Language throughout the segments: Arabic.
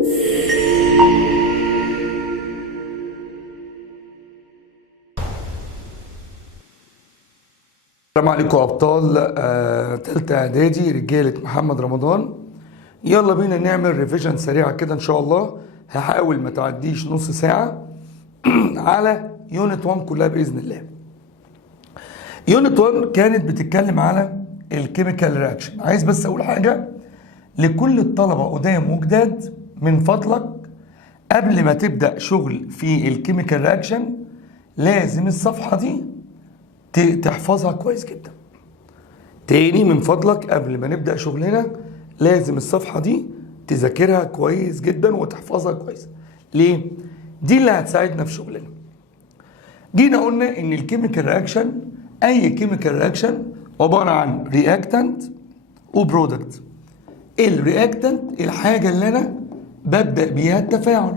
السلام عليكم ابطال تالتة اعدادي رجالة محمد رمضان. يلا بينا نعمل ريفيجن سريعة كده ان شاء الله. هحاول ما تعديش نص ساعة على يونت 1 كلها باذن الله. يونت 1 كانت بتتكلم على الكيميكال رياكشن. عايز بس اقول حاجة لكل الطلبة قدام وجداد، من فضلك قبل ما تبدأ شغل في الكيميكال رياكشن لازم الصفحة دي تحفظها كويس جدا. تاني من فضلك قبل ما نبدأ شغلنا لازم الصفحة دي تذاكرها كويس جدا وتحفظها كويس. ليه؟ دي اللي هتساعدنا في شغلنا. جينا قلنا ان الكيميكال رياكشن، اي كيميكال رياكشن عبارة عن رياكتنت وبرودكت. الرياكتنت الحاجة اللي انا ببدأ بيها التفاعل،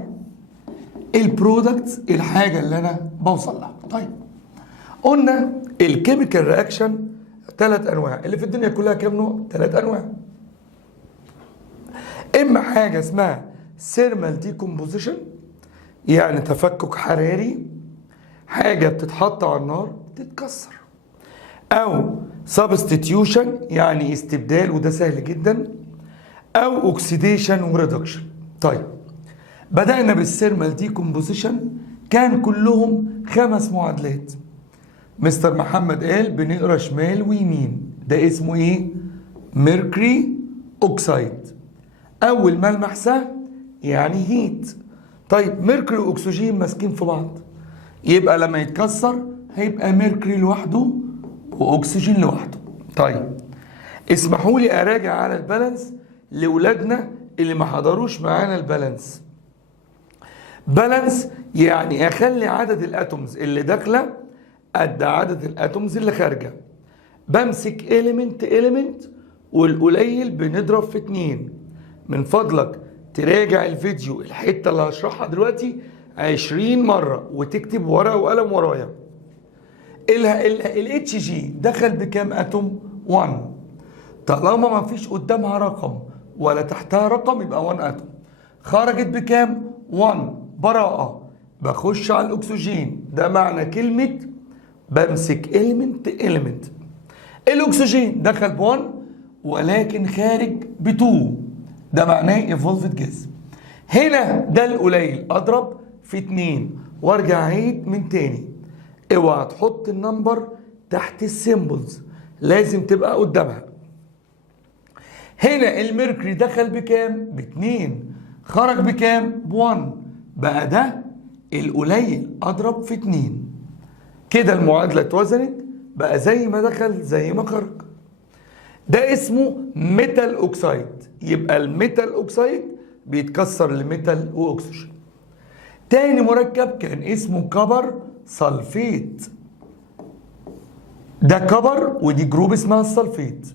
البرودكت الحاجة اللي انا بوصل لها. طيب قلنا الكيميكال رياكشن 3 انواع، اللي في الدنيا كلها كام نوع؟ 3 انواع. اما حاجه اسمها ثيرمال ديكومبوزيشن، يعني تفكك حراري، حاجه بتتحط على النار تتكسر، او سبستيتيوشن يعني استبدال وده سهل جدا، او اوكسيديشن وريدكشن. طيب بدأنا بالثيرمال ديكومبوزيشن، كان كلهم 5 معادلات. مستر محمد قال بنقرا شمال ويمين، ده اسمه ايه؟ ميركوري اوكسايد. اول ملمح سهل يعني هيت. طيب ميركوري واكسجين ماسكين في بعض، يبقى لما يتكسر هيبقى ميركوري لوحده واكسجين لوحده. طيب اسمحوا لي اراجع على البالانس لاولادنا اللي ما حضروش معانا البالانس. بالانس يعني اخلي عدد الاتومز اللي داخله قد عدد الاتومز اللي خارجه. بمسك إليمنت والقليل بنضرب في 2. من فضلك تراجع الفيديو الحته اللي هشرحها دلوقتي 20 مره وتكتب ورقه وقلم ورايا. الاتش جي دخل بكام اتوم؟ 1. طالما ما فيش قدامها رقم ولا تحتها رقم يبقى 1 اتوم. خرجت بكام؟ 1. براءه. بخش على الاكسجين، ده معنى كلمه بمسك إليمنت. الأكسجين دخل ب1 ولكن خارج ب2، ده معناه ايفولفد جاز. هنا ده القليل أضرب في 2 وارجع عيد من تاني. اوعى تحط النمبر تحت السيمبلز، لازم تبقى قدامها. هنا الميركوري دخل بكام؟ ب2، خرج بكام؟ ب1، بقى ده القليل أضرب في 2. كده المعادلة اتوزنت، بقى زي ما دخل زي ما خرج. ده اسمه ميتال اوكسايد. يبقى الميتال اوكسايد بيتكسر لميتال واكسجين. تاني مركب كان اسمه كبر سلفيت. ده كبر ودي جروب اسمها السلفيت.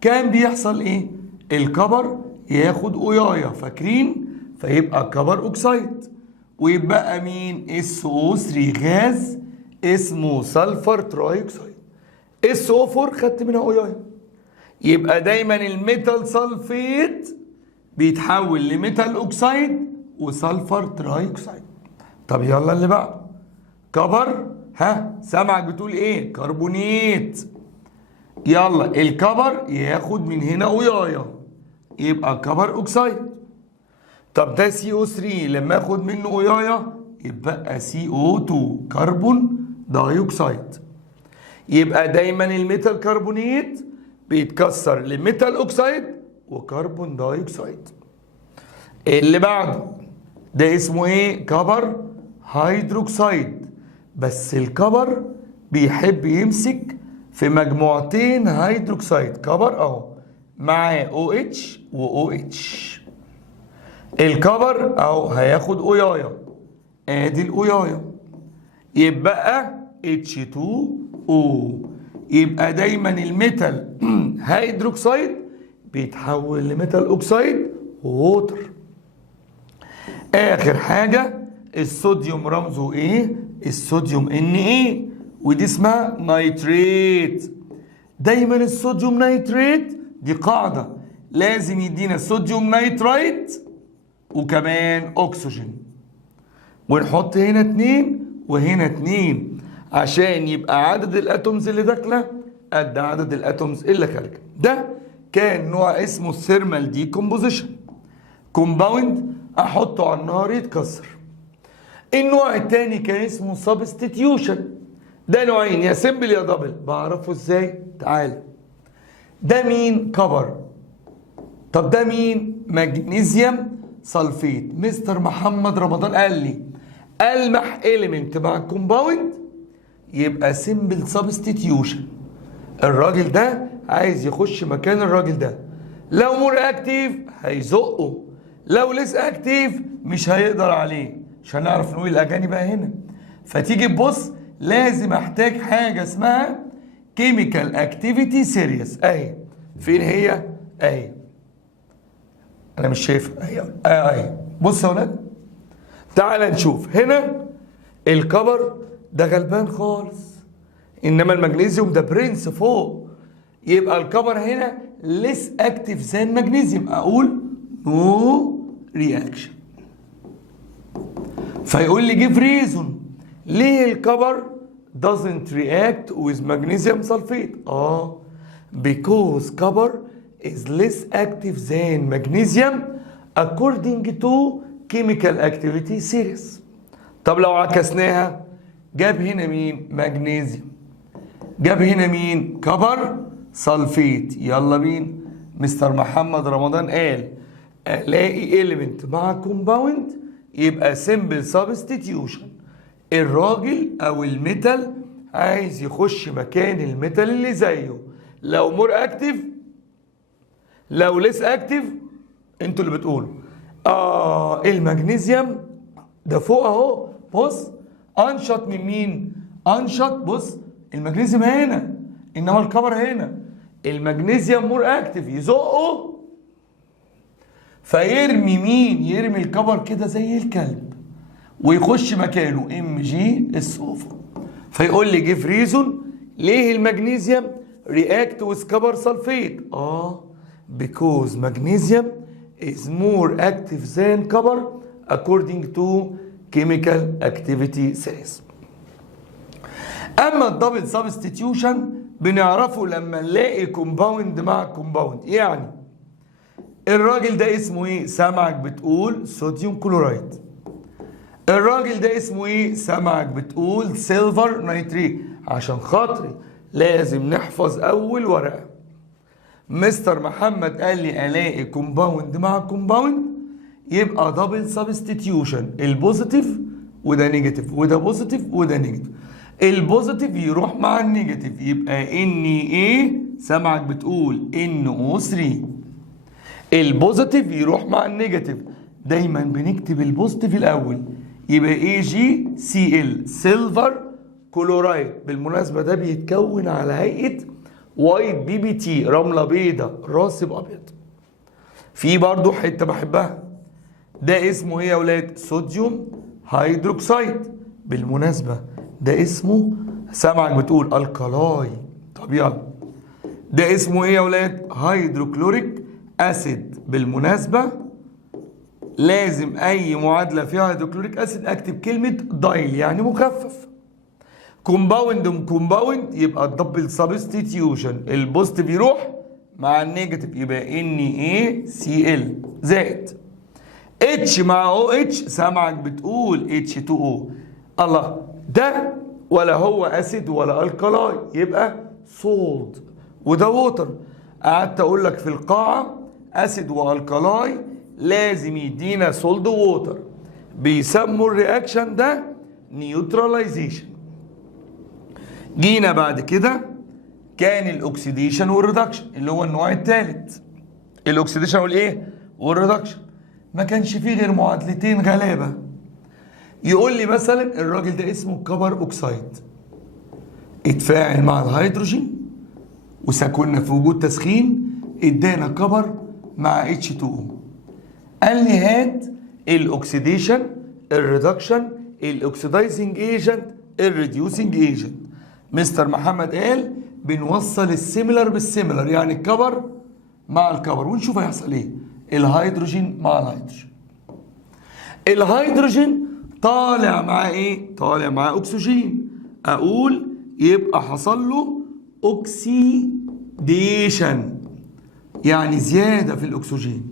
كان بيحصل ايه؟ الكبر ياخد قياية، فاكرين؟ فيبقى كبر اوكسايد، ويبقى مين؟ SO3 غاز اسمه سلفر تراي اوكسايد. SO4 خدت منها قياية. يبقى دايما الميتال سلفيت بيتحول لميتال اوكسايد وسلفر تراي اوكسايد. طب يلا اللي بعده كبر. سامعك بتقول ايه؟ كربونيت. يلا الكبر ياخد من هنا قياية يبقى كبر اوكسايد. طب ده CO3 لما اخد منه قياية يبقى CO2 كربون دايوكسيد. يبقى دايما الميتال كربونيت بيتكسر لميتال اوكسيد وكربون دايوكسيد. اللي بعده ده اسمه ايه؟ كبر هيدروكسيد. بس الكبر بيحب يمسك في مجموعتين هيدروكسيد. كبر اهو معاه OH و OH. الكبر اهو هياخد قياية، ادي القياية، يبقى H2O. يبقى دايما الميتال هيدروكسيد بيتحول لميتال اوكسيد ووتر. اخر حاجة الصوديوم رمزه ايه؟ الصوديوم Na، ودي اسمها نيتريت. دايما الصوديوم نيتريت دي قاعدة، لازم يدينا صوديوم نيتريت وكمان اكسجين، ونحط هنا 2 وهنا 2 عشان يبقى عدد الاتومز اللي داخله قد عدد الاتومز اللي خارجه. ده كان نوع اسمه الثيرمال ديكومبوزيشن. كومباوند احطه على النار يتكسر. النوع الثاني كان اسمه سبستيتيوشن. ده نوعين، يا سمبل يا دبل. بعرفه ازاي؟ تعالى. ده مين؟ كبر. طب ده مين؟ مغنيسيوم سلفيت. مستر محمد رمضان قال لي المح اليمنت مع الكومباوند يبقى سمبل سبستيتيوشن. الراجل ده عايز يخش مكان الراجل ده. لو مور اكتيف هيزقه، لو ليس اكتيف مش هيقدر عليه. مش هنعرف نقول الاجاني بقى هنا. فتيجي تبص لازم احتاج حاجه اسمها كيميكال اكتيفيتي سيريس. اهي فين هي؟ اهي انا مش شايفها. اهي بص يا ولاد، تعال نشوف. هنا الكبر ده غلبان خالص، انما المغنيسيوم ده برنس فوق. يبقى الكبر هنا ليس اكتيف زي المغنيسيوم. اقول نو رياكشن. فيقول لي جيف ريزون ليه الكبر doesn't react with magnesium sulfate. because copper is less active than magnesium according to chemical activity series. طب لو عكسناها، جاب هنا مين؟ مغنيسيوم. جاب هنا مين؟ كبر سلفيت. يلا بينا. مستر محمد رمضان قال الاقي إيليمنت مع كومباوند يبقى سمبل سبستيتيوشن. الراجل او الميتال عايز يخش مكان الميتال اللي زيه. لو مور اكتيف، لو ليس اكتيف، انتوا اللي بتقولوا. المغنيسيوم ده فوق اهو. بص انشط من مين؟ انشط. بص المغنيسيوم هنا انما الكبر هنا. المغنيسيوم مور اكتيف يزقه فيرمي مين؟ يرمي الكبر كده زي الكلب ويخش مكانه MgSO4. فيقول لي جيف ريزون ليه المغنيسيوم رياكت وذ كبر سلفيت. because magnesium is more active than copper according to chemical activity series. اما الدبل سبستيتيوشن بنعرفه لما نلاقي كومباوند مع كومباوند. يعني الراجل ده اسمه ايه؟ سامعك بتقول صوديوم كلورايد. الراجل ده اسمه ايه؟ سامعك بتقول سيلفر نيتريت. عشان خاطري لازم نحفظ اول ورقه. مستر محمد قال لي الاقي كومباوند مع كومباوند يبقى دبل سبستيتيوشن. البوزيتيف وده نيجاتيف وده بوزيتيف وده نيجاتيف. البوزيتيف يروح مع النيجاتيف يبقى Na. سامعك بتقول NO3. البوزيتيف يروح مع النيجاتيف. دايما بنكتب البوزيتيف الاول يبقى AgCl سيلفر كلورايد. بالمناسبه ده بيتكون على هيئه وايت BBT رمله بيضاء راسب ابيض. في برضو حته بحبها، ده اسمه ايه يا اولاد؟ صوديوم هيدروكسيد. بالمناسبه ده اسمه سامعك بتقول الكالاي. طب يلا، ده اسمه ايه يا اولاد؟ هيدروكلوريك اسيد. بالمناسبه لازم اي معادله فيها هيدروكلوريك اسيد اكتب كلمه دايل يعني مخفف. كومباوند كومباوند يبقى الدبل سبستيتيوشن. البوزيتيف يروح مع النيجاتيف يبقى NaCl زائد H مع OH. سامعك بتقول H2O. الله، ده ولا هو اسيد ولا الكالاي يبقى سولد. وده ووتر. قعدت اقول لك في القاعه اسيد والكالاي لازم يدينا سولد ووتر. بيسموا الرياكشن ده نيوتراليزيشن. جينا بعد كده كان الاكسيديشن والريدكشن اللي هو النوع الثالث. الاكسيديشن والايه؟ والريدكشن. ما كانش فيه غير معادلتين غلابه. يقول لي مثلا الراجل ده اسمه كبر اوكسايد، اتفاعل مع الهيدروجين وسكننا في وجود تسخين ادانا كبر مع H2O. قال لي هات الاكسيديشن، الريدكشن، الاكسيدايزنج ايجنت، الريديوسنج ايجنت. مستر محمد قال بنوصل السيميلر بالسيميلر، يعني الكبر مع الكبر ونشوف هيحصل ايه. الهيدروجين مع الهيدروجين. الهيدروجين طالع معاه ايه؟ طالع معاه اكسجين، اقول يبقى حصل له اوكسيديشن، يعني زياده في الاكسجين.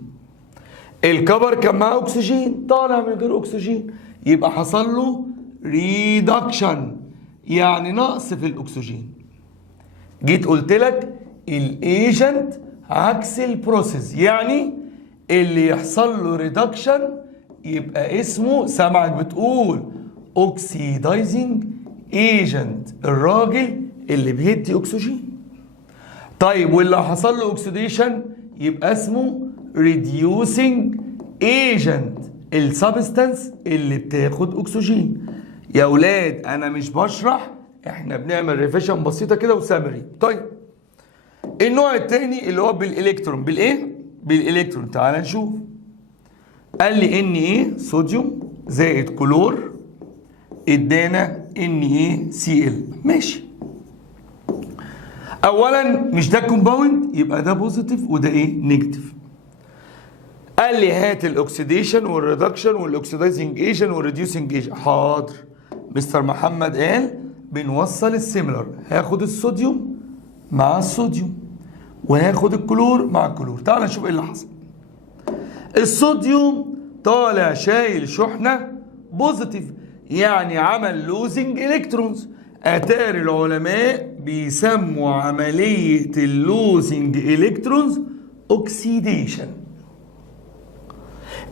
الكبر كان معاه اكسجين طالع من غير اكسجين، يبقى حصل له ريدكشن، يعني نقص في الاكسجين. جيت قلت لك الايجنت عكس البروسيس، يعني اللي يحصل له ريدكشن يبقى اسمه، سامعك بتقول اوكسيدايزنج ايجنت، الراجل اللي بيدي اكسجين. طيب واللي حصل له اوكسيديشن يبقى اسمه ريديوسنج ايجنت، السبستانس اللي بتاخد اكسجين. يا اولاد انا مش بشرح، احنا بنعمل ريفيجن بسيطه كده وسامري. طيب النوع الثاني اللي هو بالالكترون، بالايه؟ بالالكترون. تعال نشوف. قال لي ان ايه صوديوم زائد كلور ادانا ان ايه سي ال. ماشي. اولا مش ده كومباوند، يبقى ده بوزيتيف وده ايه نيجاتيف. قال لي هات الاكسيديشن والريدكشن والاكسيدايزنج ايجنت والريديوسنج ايجنت. حاضر. مستر محمد قال بنوصل السيميلر، هاخد الصوديوم مع الصوديوم وهاخد الكلور مع الكلور. تعال نشوف ايه اللي حصل. الصوديوم طالع شايل شحنه بوزيتيف، يعني عمل لوزنج الكترونز. اتاري العلماء بيسموا عمليه اللوزنج الكترونز اوكسيديشن.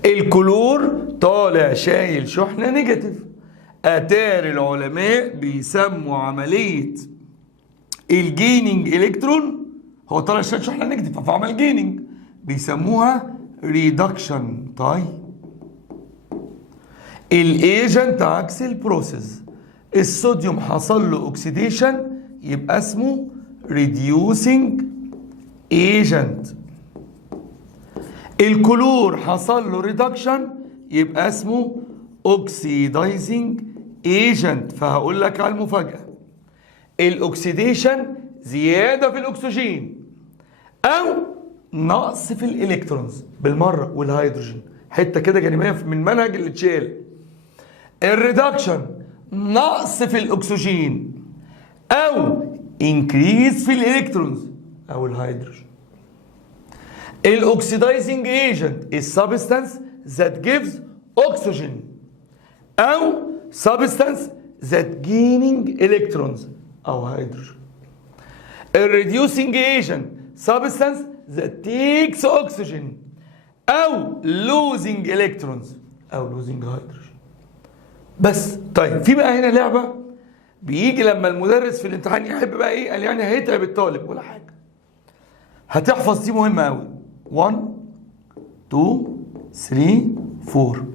الكلور طالع شايل شحنه نيجاتيف، اتاري العلماء بيسموا عمليه الجيننج الكترون، هو طالع شايل شحنه نيجاتيف فعمل جيننج، بيسموها ريدكشن. طيب الايجنت عكس البروسيس. الصوديوم حصل له اوكسيديشن يبقى اسمه ريديوسنج ايجنت. الكلور حصل له ريدكشن يبقى اسمه اوكسيدايزنج ايجنت. فهقول لك على المفاجأة، الاكسيديشن زيادة في الاكسجين او نقص في الالكترونز بالمرة، والهيدروجين حتة كده جانبية من منهج اللي اتشال. الريدكشن نقص في الاكسجين او انكريز في الالكترونز او الهيدروجين. الاكسيدايزنج ايجنت السبستانس ذات جيفز اوكسجين او سبستانس ذات جيننج الكترونز او هيدروجين. الريديوسنج ايجنت سبستانس ذات تيكس اوكسجين او لوزنج الكترونز او لوزنج هيدروجين. بس طيب في بقى هنا لعبه، بيجي لما المدرس في الامتحان يحب بقى ايه، قال يعني هيتعب الطالب ولا حاجه، هتحفظ دي مهمه قوي. 1 2 3 4.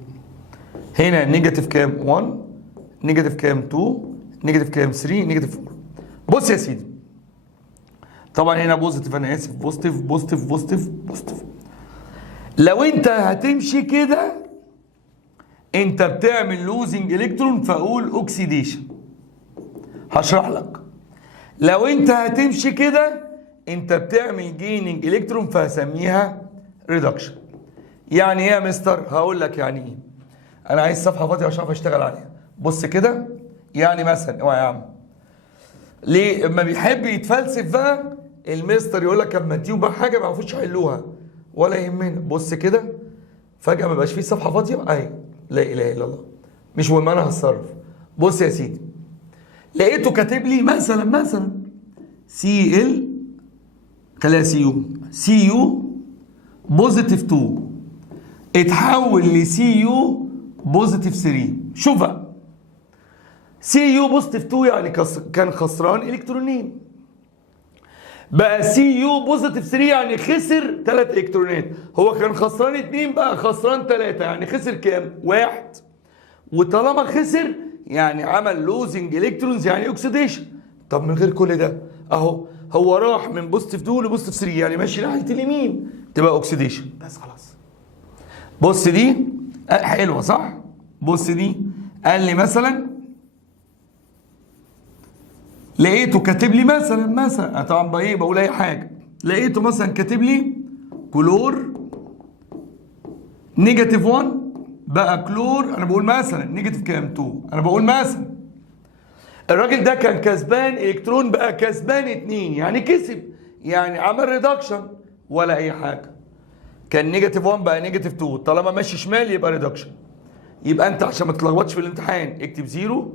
هنا نيجاتيف كام؟ 1 نيجاتيف كام؟ 2 نيجاتيف كام؟ 3 نيجاتيف 4. بص يا سيدي، طبعا هنا بوزيتيف، انا اسف، بوزيتيف بوزيتيف بوزيتيف بوزيتيف. لو انت هتمشي كده انت بتعمل لوزنج الكترون فاقول اوكسيديشن. هشرح لك. لو انت هتمشي كده انت بتعمل جيننج الكترون فهسميها ريدكشن. يعني ايه يا مستر؟ هقول لك يعني ايه. انا عايز صفحه فاضيه عشان اعرف اشتغل عليها. بص كده، يعني مثلا اوعى يا عم، ليه اما بيحب يتفلسف بقى المستر يقول لك اما اديهم بقى حاجه ما يعرفوش يحلوها ولا يهمنا. بص كده فجاه ما بقاش فيه صفحه فاضيه اهي، لا اله الا الله، مش مهم انا هتصرف. بص يا سيدي، لقيته كاتب لي مثلا سي ال، خليها سي يو بوزيتيف 2 اتحول لسي يو بوزيتيف 3. شوف بقى، سي يو بوزيتيف 2 يعني كان خسران الكترونين، بقى سي يو بوزيتيف 3 يعني خسر 3 الكترونات. هو كان خسران 2 بقى خسران 3، يعني خسر كام؟ 1. وطالما خسر يعني عمل لوزنج الكترونز يعني اوكسيديشن. طب من غير كل ده اهو هو راح من بوزيتيف 2 لبوزيتيف 3 يعني ماشي ناحيه اليمين، تبقى اوكسيديشن بس خلاص. بص دي حلوه صح؟ بص دي قال لي مثلا، لقيته كاتب لي مثلا طبعا بقى ايه بقول اي حاجه، لقيته مثلا كاتب لي كلور نيجاتيف 1 بقى كلور، انا بقول مثلا نيجاتيف كام 2، انا بقول مثلا الراجل ده كان كسبان الكترون بقى كسبان 2، يعني كسب، يعني عمل ريدكشن ولا اي حاجه. كان نيجاتيف 1 بقى نيجاتيف 2، طالما ماشي شمال يبقى ريدكشن. يبقى انت عشان ما تتلخبطش في الامتحان اكتب 0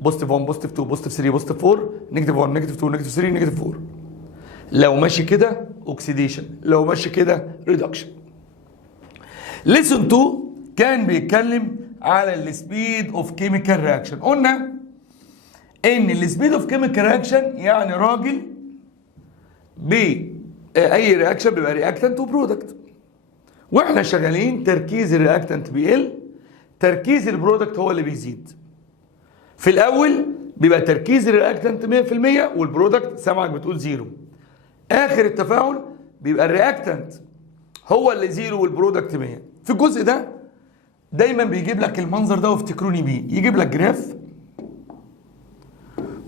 بوزيتيف 1 بوزيتيف 2 بوزيتيف 3 بوزيتيف 4 نيجاتيف 1 نيجاتيف 2 نيجاتيف 3 نيجاتيف 4. لو ماشي كده اوكسيديشن، لو ماشي كده ريدكشن. ليسون 2 كان بيتكلم على السبيد اوف كيميكال رياكشن. قلنا ان السبيد اوف كيميكال رياكشن يعني راجل باي رياكشن بيبقى رياكتنت وبرودكت، واحنا شغالين تركيز الرياكتنت بيقل، تركيز البرودكت هو اللي بيزيد. في الاول بيبقى تركيز الرياكتنت 100% والبرودكت سامعك بتقول 0. اخر التفاعل بيبقى الرياكتنت هو اللي 0 والبرودكت 100. في الجزء ده دايما بيجيب لك المنظر ده وافتكروني بيه، يجيب لك جراف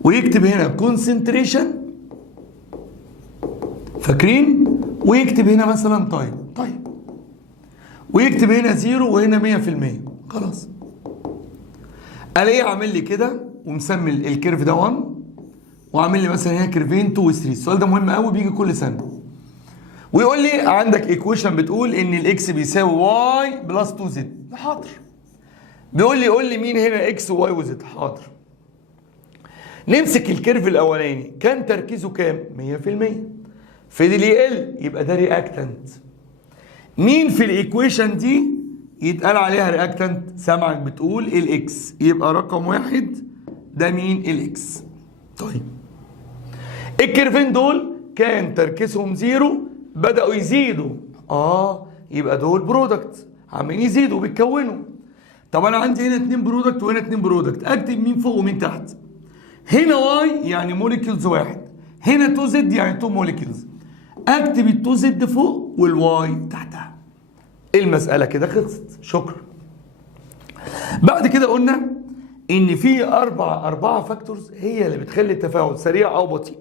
ويكتب هنا كونسنتريشن، فاكرين؟ ويكتب هنا مثلا طيب ويكتب هنا 0 وهنا 100%. خلاص الاقيه عامل لي كده ومسمي الكيرف ده 1 وعامل لي مثلا هنا كيرفين 2 و 3. السؤال ده مهم قوي بيجي كل سنه، ويقول لي عندك ايكويشن بتقول ان الاكس بيساوي واي بلس 2 زد. حاضر. بيقول لي قول لي مين هنا اكس وواي وزد. حاضر. نمسك الكيرف الاولاني كان تركيزه كام؟ 100%. فضل يقل يبقى ده رياكتنت. مين في الايكويشن دي يتقال عليها رياكتنت؟ سامعك بتقول الاكس، يبقى رقم 1 ده مين؟ الاكس. طيب الكيرفين دول كان تركيزهم 0 بدأوا يزيدوا، يبقى دول برودكت عمالين يزيدوا بيتكونوا. طب انا عندي هنا 2 برودكت وهنا 2 برودكت، اكتب مين فوق ومين تحت؟ هنا واي يعني موليكيولز واحد، هنا 2 زد يعني 2 موليكيولز، اكتب ال 2 زد فوق والواي تحتها. المسألة كده خلصت، شكرا. بعد كده قلنا ان في اربع فاكتورز هي اللي بتخلي التفاعل سريع او بطيء.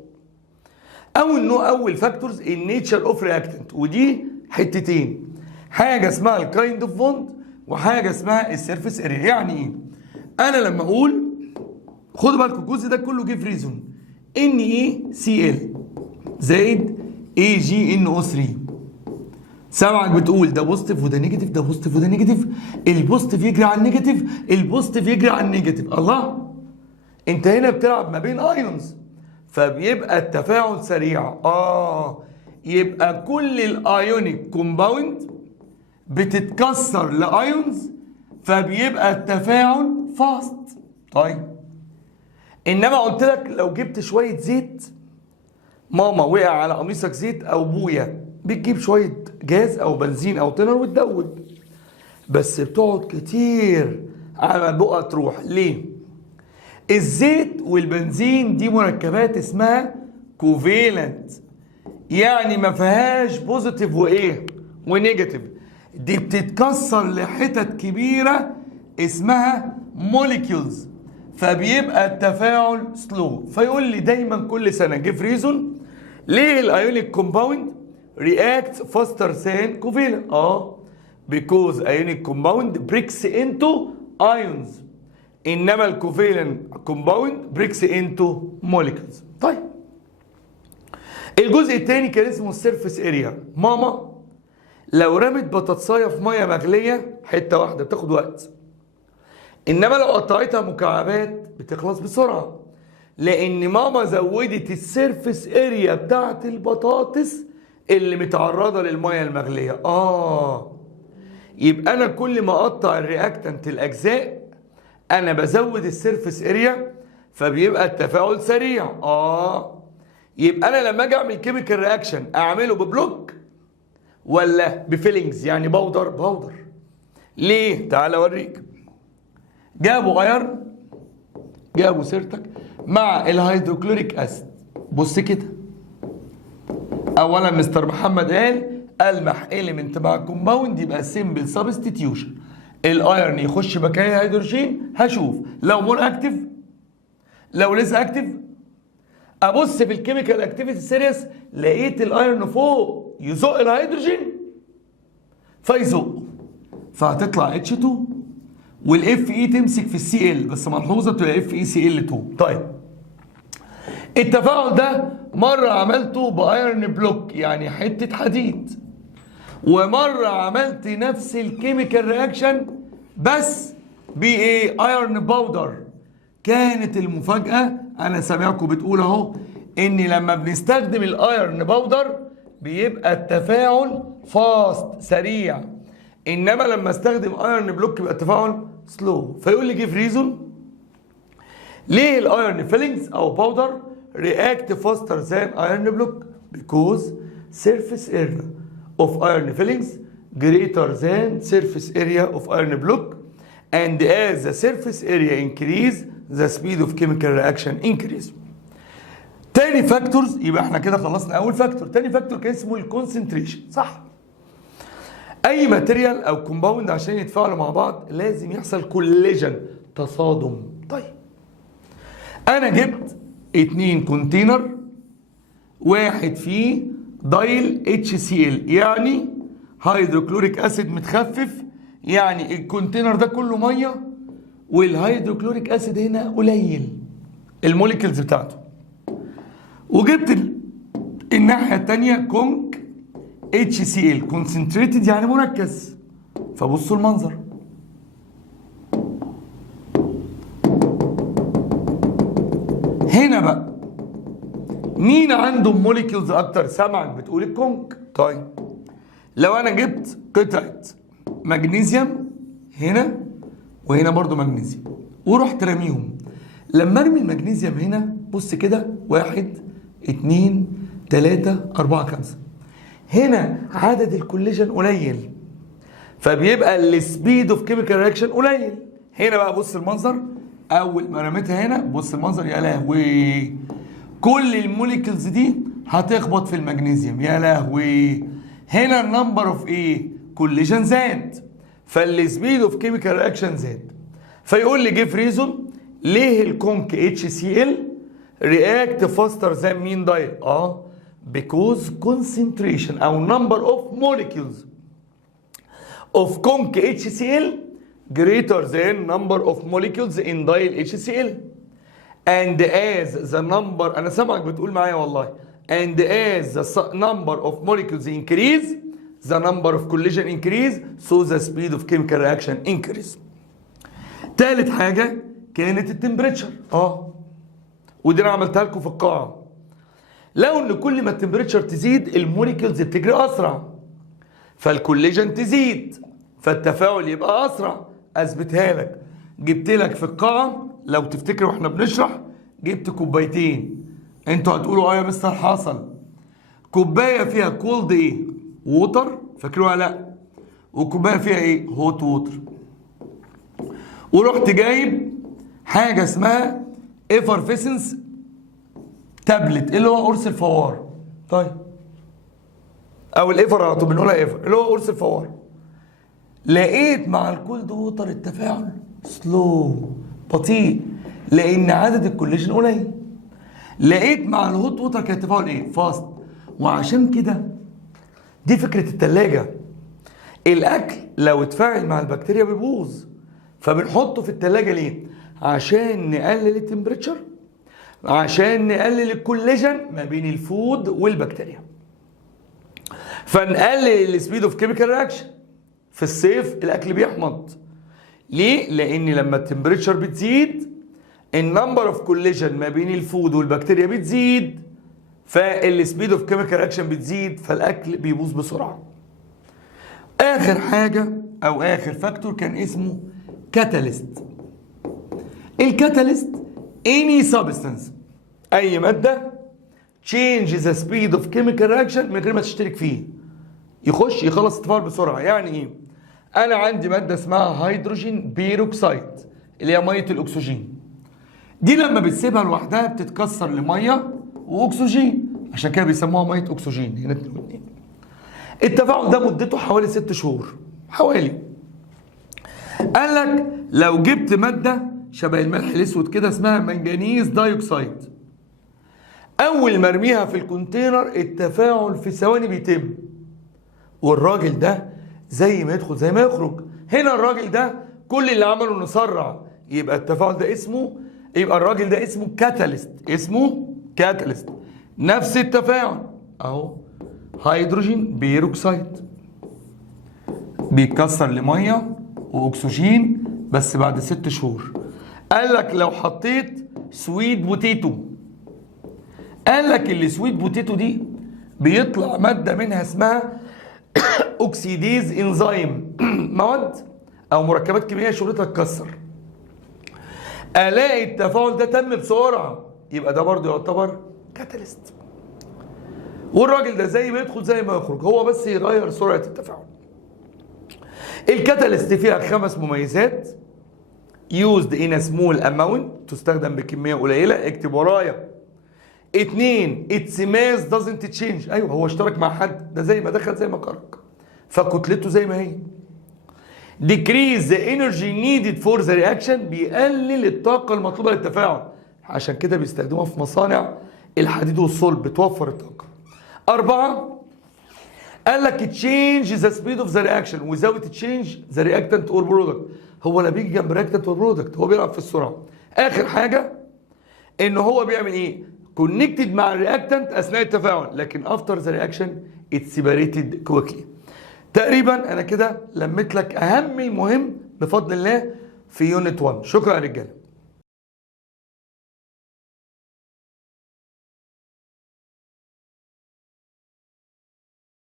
اول فاكتورز النيتشر اوف رياكتنت، ودي حتتين، حاجه اسمها الكايند اوف بوند وحاجه اسمها السيرفيس اريا. يعني ايه؟ انا لما اقول خدوا بالكم الجزء ده كله جه في ريزون ان اي سي ال زائد اي جي ان او 3، سامعك بتقول ده بوزيتيف وده نيجاتيف، ده بوزيتيف وده نيجاتيف، البوزيتيف يجري على النيجاتيف، البوزيتيف يجري على النيجاتيف. الله، انت هنا بتلعب ما بين ايونز فبيبقى التفاعل سريع. يبقى كل الايونيك كومباوند بتتكسر لايونز فبيبقى التفاعل فاست. طيب انما قلت لك لو جبت شويه زيت، ماما وقع على قميصك زيت او بويا، بتجيب شويه جاز او بنزين او تنر وتدوب، بس بتقعد كتير على ما البقعه تروح. ليه؟ الزيت والبنزين دي مركبات اسمها كوفيلنت، يعني ما فيهاش بوزيتيف وايه ونيجاتيف، دي بتتكسر لحتت كبيره اسمها موليكيولز، فبيبقى التفاعل سلو. فيقول لي دايما كل سنه جيف ريزون ليه الايونيك كومباوند رياكت فاستر ذان كوفيلنت. because ionic compound breaks into ions، انما الكوفيلنت كومباوند بريكس انتو موليكيولز. طيب الجزء الثاني كان اسمه السيرفيس اريا. ماما لو رمت بطاطسايه في ميه مغليه حته واحده بتاخد وقت، انما لو قطعتها مكعبات بتخلص بسرعه، لان ماما زودت السيرفيس اريا بتاعت البطاطس اللي متعرضه للميه المغليه. يبقى انا كل ما اقطع الرياكتنت الاجزاء انا بزود السيرفيس اريا فبيبقى التفاعل سريع. يبقى انا لما اجي اعمل كيميكال رياكشن اعمله ببلوك ولا بفيلينجز، يعني بودر. ليه؟ تعال اوريك. جابوا ايرن، جابوا سيرتك مع الهيدروكلوريك اسيد. بص كده، اولا مستر محمد قال المح اليمنت مع كومباوند يبقى سيمبل سبستيتيوشن، الايرن يخش مكان الهيدروجين. هشوف لو مور اكتف لو ليس اكتف، ابص في الكيميكال اكتيفيتي سيريس لقيت الايرن فوق يزق الهيدروجين فيزق، فهتطلع H2 والاف اي تمسك في السي ال، بس ملحوظه تبقى اف اي سي ال 2. طيب التفاعل ده مره عملته بايرن بلوك يعني حته حديد، ومره عملت نفس الكيميكال رياكشن بس بايه؟ ايرن باودر. كانت المفاجاه انا سامعكم بتقول اهو ان لما بنستخدم الايرن باودر بيبقى التفاعل فاست سريع، انما لما استخدم ايرن بلوك يبقى التفاعل سلو. فيقول لي جيف ريزون ليه الايرن فيلينجز او باودر react faster than iron block because surface area of iron fillings greater than surface area of iron block, and as the surface area increase the speed of chemical reaction increase. تاني فاكتورز، يبقى احنا كده خلصنا اول فاكتور. تاني فاكتور كان اسمه الكونسنتريشن. صح، اي ماتيريال او كومباوند عشان يتفاعلوا مع بعض لازم يحصل كوليجن، تصادم. طيب انا جبت 2 كونتينر، واحد فيه دايل HCl يعني هيدروكلوريك اسيد متخفف، يعني الكونتينر ده كله ميه والهيدروكلوريك اسيد هنا قليل الموليكيولز بتاعته. وجبت الناحيه الثانيه كونك HCl كونسنتريتد يعني مركز. فبصوا المنظر، هنا بقى مين عنده موليكيولز اكتر؟ سامعك بتقول الكونك. طيب لو انا جبت قطعه مغنيسيوم هنا وهنا برضو مغنيسيوم ورحت راميهم، لما ارمي المغنيسيوم هنا بص كده 1 2 3 4 5، هنا عدد الكوليجن قليل فبيبقى السبيد اوف كيميكال رياكشن قليل. هنا بقى بص المنظر، اول ما رميتها هنا بص المنظر، يا لهوي كل الموليكيولز دي هتخبط في المغنيسيوم، يا لهوي. هنا النمبر اوف ايه؟ كوليجن زاد، فالسبيد اوف كيميكال رياكشن زاد. فيقول لي جيف ريزون ليه الكونك HCl رياكت فاستر ذان مين دايل؟ because concentration او number of molecules of conc HCl greater than number of molecules in diol HCl, and as the number، انا سامعك بتقول معايا والله، and as the number of molecules increase the number of collision increase so the speed of chemical reaction increase. تالت حاجة كانت التمبريتشر. ودي انا عملتها لكم في القاعة. لو ان كل ما التمبريتشر تزيد الموليكيولز بتجري اسرع، فالكوليجن تزيد فالتفاعل يبقى اسرع. اثبتها لك، جبت لك في القاعة لو تفتكروا واحنا بنشرح، جبت كوبايتين، انتوا هتقولوا يا مستر حصل. كوباية فيها كولد ايه؟ ووتر، فاكروها؟ لا. وكوباية فيها ايه؟ هوت ووتر. ورحت جايب حاجة اسمها ايفرفيسنس تابلت اللي هو قرص الفوار. طيب او الايفر على طول بنقولها ايفر اللي هو قرص الفوار. لقيت مع الكولد ووتر التفاعل سلو، بطيء، لان عدد الكوليجن قليل. لقيت مع الهوت ووتر كان التفاعل ايه؟ فاست. وعشان كده دي فكرة التلاجة. الاكل لو اتفاعل مع البكتيريا بيبوظ، فبنحطه في التلاجة ليه؟ عشان نقلل التمبريتشر، عشان نقلل الكوليجن ما بين الفود والبكتيريا، فنقلل السبيد اوف كيميكال رياكشن. في الصيف الاكل بيحمض ليه؟ لان لما التمبريتشر بتزيد النمبر اوف كوليجن ما بين الفود والبكتيريا بتزيد، فالسبيد اوف كيميكال رياكشن بتزيد، فالاكل بيبوظ بسرعه. اخر حاجه او اخر فاكتور كان اسمه كاتاليست. الكاتاليست any substance، اي ماده change the speed of chemical reaction من غير ما تشترك فيه، يخش يخلص التفاعل بسرعه. يعني ايه؟ انا عندي ماده اسمها هيدروجين بيروكسيد اللي هي ميه الاكسجين، دي لما بتسيبها لوحدها بتتكسر لميه واكسجين، عشان كده بيسموها ميه اكسجين. هنا 2 و2. التفاعل ده مدته حوالي 6 شهور حوالي. قال لك لو جبت ماده شبه الملح الاسود كده اسمها منجنيز دايوكسيد، اول ما ارميها في الكونتينر التفاعل في ثواني بيتم، والراجل ده زي ما يدخل زي ما يخرج. هنا الراجل ده كل اللي عمله انه سرع، يبقى التفاعل ده اسمه، يبقى الراجل ده اسمه كاتاليست، اسمه كاتاليست. نفس التفاعل اهو، هيدروجين بيروكسيد بيتكسر لميه واكسجين بس بعد 6 شهور. قال لك لو حطيت سويت بوتيتو، قال لك السويت بوتيتو دي بيطلع ماده منها اسمها اوكسيديز انزيم، مواد او مركبات كيميائيه شغلتها تكسر. الاقي التفاعل ده تم بسرعه، يبقى ده برضه يعتبر كاتاليست. والراجل ده زي ما يدخل زي ما يخرج، هو بس يغير سرعه التفاعل. الكاتاليست فيها 5 مميزات. used in a small amount، تستخدم بكميه قليله، اكتب ورايا. 2 its mass doesn't change، ايوه هو اشترك مع حد، ده زي ما دخل زي ما خرج، فكتلته زي ما هي. decrease the energy needed for the reaction، بيقلل الطاقه المطلوبه للتفاعل، عشان كده بيستخدموها في مصانع الحديد والصلب، بتوفر الطاقه. 4 قال لك change the speed of the reaction without change the reactant or product، هو لا بيجي جنب reactant or product، هو بيلعب في السرعه. اخر حاجه ان هو بيعمل ايه؟ connected مع الرياكتنت اثناء التفاعل، لكن after the reaction it's separated quickly. تقريبا انا كده لميت لك اهم المهم بفضل الله في يونت 1. شكرا يا رجاله.